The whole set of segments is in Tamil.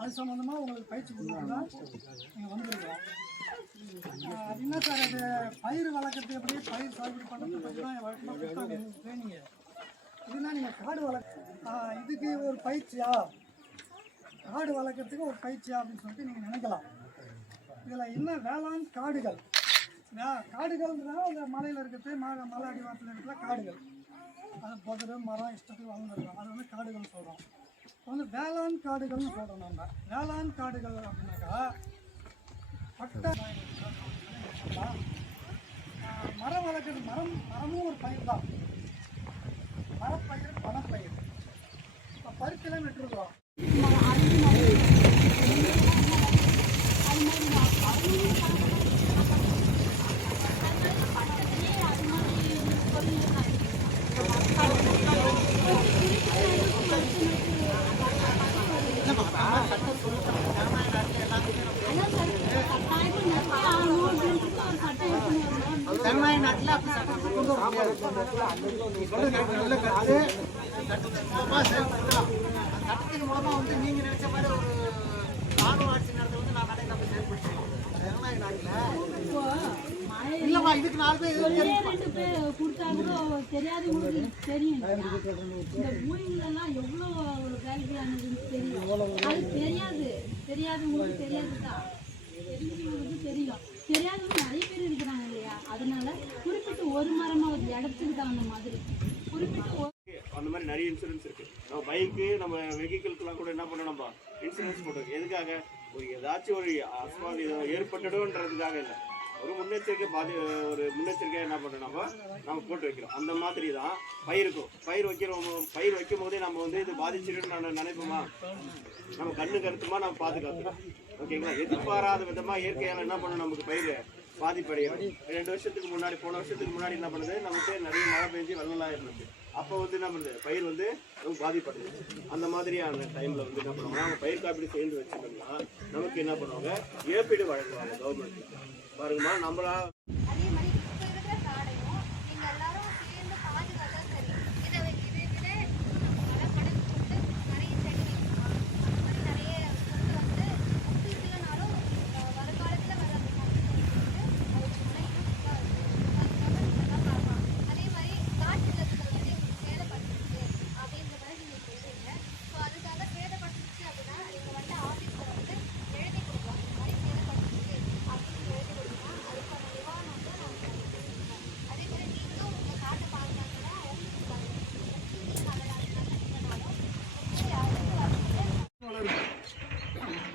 அது சம்மந்தமாக உங்களுக்கு பயிற்சி கொடுத்துட்டு தான் நீங்கள் வந்துருக்கோம். அது என்ன சார், அது பயிர் வளர்க்குறது எப்படி, பயிர் சாகுபடி பண்ணுறது பற்றி தான் வழக்கமாக கொடுத்தாங்க எங்களுக்கு ட்ரைனிங்கு. இதுனா நீங்கள் காடு இதுக்கு ஒரு பயிற்சியா, காடு வளர்க்குறதுக்கு ஒரு பயிற்சியா அப்படின்னு சொல்லிட்டு நீங்கள் நினைக்கலாம். இதில் என்ன வேளாண் காடுகள், காடுகள்னால் அந்த மலையில் இருக்கிறது, மலை அடிவாரத்தில் இருக்கிற காடுகள், அது புதரு மரம் இஷ்டத்துக்கு வளர்ந்துருக்கோம், அது வந்து காடுகள் சொல்கிறோம். இப்போ வந்து வேளாண் காடுகள்னு சொல்கிறோம். நம்ம வேளாண் காடுகள் அப்படின்னாக்கா மரம் வளர்க்குறது, மரமும் ஒரு பயிர் தான். மரப்பயிர் பணப்பயிர். இப்போ பருத்திலாம் நட்டுருக்கோம். தமிழ்நாட்டில் அப்படி சட்டத்தை கொண்டு வர முடியாது. சட்டத்தின் மூலமாக வந்து நீங்கள் நினைச்ச மாதிரி ஒரு ராணுவ ஆட்சி நடத்த வந்து நான் கடை நம்ம செயல்படுத்தோம். ஜனநாயக நாட்டில் இல்லைம்மா, இதுக்கு 4 பேர் கொடுத்தா கூட தெரியாதவங்களுக்கு தெரியும். இந்த பூமிங்களெல்லாம் எவ்வளோ வேலைகளானதுன்னு தெரியும். அது தெரியாதவங்களுக்கு தெரியாதுதான், தெரிஞ்சவங்களுக்கு தெரியும். தெரியாதவங்க நிறைய பேர் இருக்கிறாங்க இல்லையா? அதனால குறிப்பிட்டு ஒரு மரமாக ஒரு இடத்துக்கு தகுந்த மாதிரி குறிப்பிட்டு அந்த மாதிரி நிறைய இன்சூரன்ஸ் இருக்கு. நம்ம பைக்கு, நம்ம வெஹிக்கிள்க்குலாம் கூட என்ன பண்ணணும், நம்ம இன்சூரன்ஸ் போட்டுருக்கு. எதுக்காக? ஒரு ஏதாச்சும் ஒரு அசம்பாவிதம் ஏற்பட்டுடும்ன்றதுக்காக இல்லை, ஒரு முன்னெச்சரிக்கையாக என்ன பண்ணணும், நம்ம போட்டு வைக்கிறோம். அந்த மாதிரி தான் பயிருக்கும். பயிர் வைக்கும் போதே நம்ம வந்து இது பாதிச்சிடுன்னு நினைப்போமா, நம்ம கண்ணு கருத்துமா நம்ம பாதுகாத்துக்கணும். ஓகேங்களா? எதிர்பாராத விதமாக இயற்கையான என்ன பண்ணணும், நமக்கு பயிர் பாதிப்படையும். 2 வருஷத்துக்கு முன்னாடி, போன வருஷத்துக்கு முன்னாடி என்ன பண்ணுது, நமக்கு நிறைய மழை பெஞ்சு வெள்ளம்லாம் இருந்துச்சு. அப்போ வந்து என்ன பண்ணுது, பயிர் வந்து நமக்கு பாதிப்படுது. அந்த மாதிரியான டைமில் வந்து என்ன பண்ணுவாங்க, அவங்க பயிர் காப்பீடு சேர்ந்து வச்சுட்டோம்னா நமக்கு என்ன பண்ணுவாங்க, இழப்பீடு வழங்குவாங்க கவர்மெண்ட். பாருங்கம்மா, நம்மளா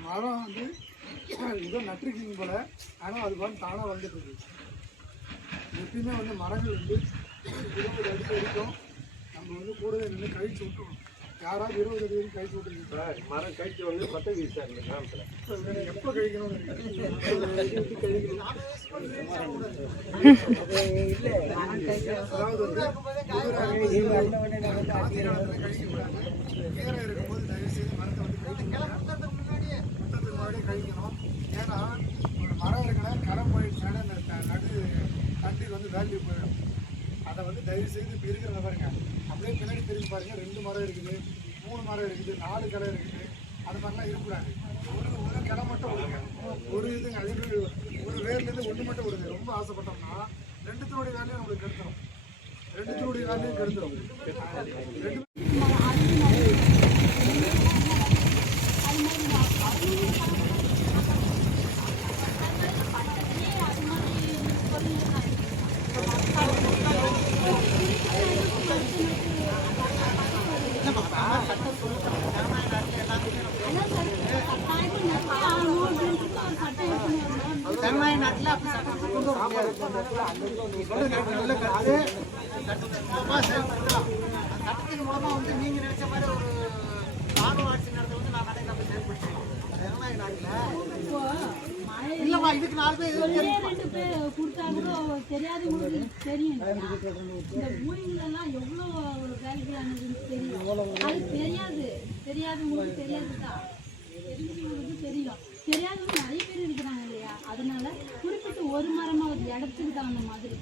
மரம் வந்து இதோ நட்டுருக்கீங்க போல, ஆனால் அது வந்து தானாக வந்துட்டு இருக்கு. எப்பயுமே வந்து மரங்கள் வந்து 20 அடி வரைக்கும் நம்ம வந்து கூடவே நின்று கழிச்சு விட்டுருவோம். யாராவது 20 அடி வரைக்கும் கழிச்சு விட்டுருக்கீங்க சார்? மரம் கழிச்சு வந்து 10 வீடு சார். இந்த கிராமத்தில் எப்போ கழிக்கணும்னு கழிக்கணும். அதாவது வந்து கழிக்கக்கூடாது. ஈரம் இருக்கும்போது தயவு செய்து மரத்தை வந்து கழிக்கணும், கழிக்கணும். ஏன்னா ஒரு மரம் இருக்குன்னா கரம் போயிடுச்சுன்னா தண்டுக்கு வந்து வேல்யூ போயிடும். அதை வந்து தயவு செய்து இப்போ இருக்கிறத பாருங்க, அப்படியே பின்னாடி திரும்பி பாருங்க, 2 மரம் இருக்குது, 3 மரம் இருக்குது, 4 கிளை இருக்குது. அது மாதிரிலாம் இருக்கக்கூடாது. ஒரு கிளை மட்டும் விடுங்க, ஒரு இதுங்க, அது ஒரு வேர்லேருந்து 1 மட்டும் விடுங்க. ரொம்ப ஆசைப்பட்டோம்னா 2த்தோடைய வேலையும் நம்மளுக்கு கெடுத்துரும், 2த்தோடைய வேலையும் கெடுத்துரும். தமிழ்நாட்டில் அப்படி சட்டத்தை கொண்டு வர முடியாது. சட்டத்தின் மூலமாக வந்து நீங்கள் நினைச்ச மாதிரி ஒரு ராணுவ ஆட்சி நடத்த வந்து நான் கடை நம்ம செயல்படுத்தோம். ஜனநாயக நாட்டில் இல்லைம்மா, இதுக்கு 4 பேர் கொடுத்தா கூட தெரியாதவங்களுக்கு தெரியும். இந்த பூமிங்களெல்லாம் எவ்வளோ வேலைகளானதுன்னு தெரியும். அது தெரியாதவங்களுக்கு தெரியாதுதான், தெரிஞ்சவங்களுக்கு தெரியும். தெரியாதவங்க நிறைய பேர் இருக்கிறாங்க இல்லையா? அதனால குறிப்பிட்டு ஒரு மரமாக ஒரு இடத்துக்கு தகுந்த மாதிரி